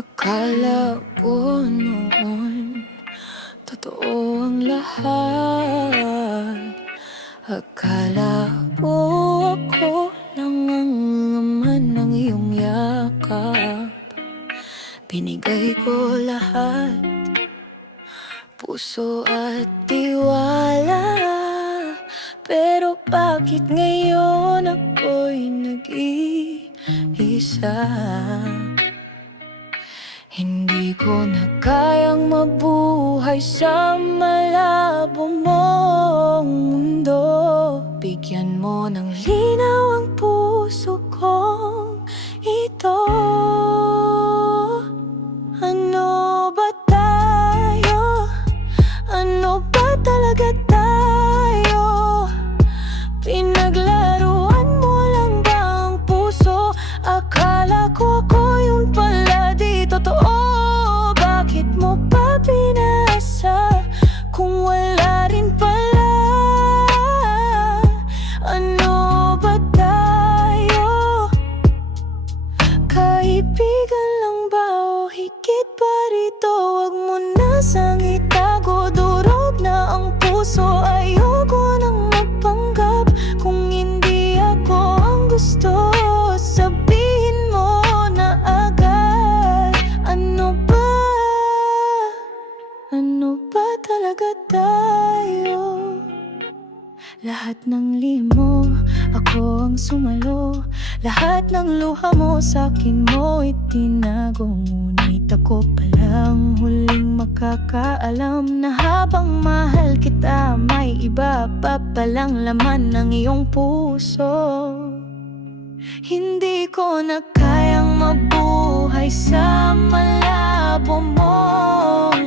Akala ko noon Totoo ang lahat. Akala ko ako lang ang laman ng iyong yakap. Binigay ko lahat Puso at tiwala. Pero bakit ngayon ako'y nag-iisa ko na kayang mabuhay sa malabo mong mundo Bigyan mo ng linaw ang puso kong ito Ano ba tayo? Ano ba talaga tayo? Pinaglaruan puso Ayoko nang magpanggap Kung hindi ako ang gusto Sabihin mo na agad Ano ba? Ano ba talaga tayo? Lahat ng limo, ako ang sumalo Lahat ng luha mo sa akin mo itinago Ngunit ako palang huling makakaalam Na habang mahal kita May iba pa palang laman ng iyong puso. Hindi ko na kayang mabuhay sa malabo mong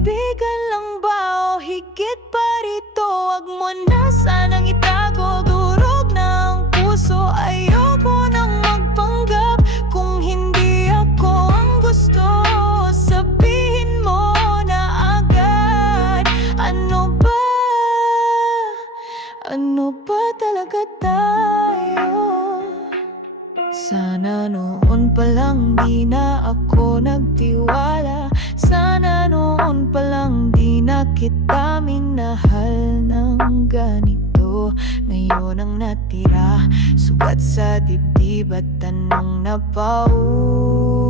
Kaibigan lang ba o higit pa rito? Huwag mo na sanang itago Durog na ang puso Ayoko nang magpanggap Kung hindi ako ang gusto Sabihin mo na agad Ano ba? Ano ba talaga tayo? Sana noon pa lang di na ako nagtiwala Sana noon pa lang di na kita minahal ng ganito. Ngayon ang natira Sugat sa dibdib at tanong na paulit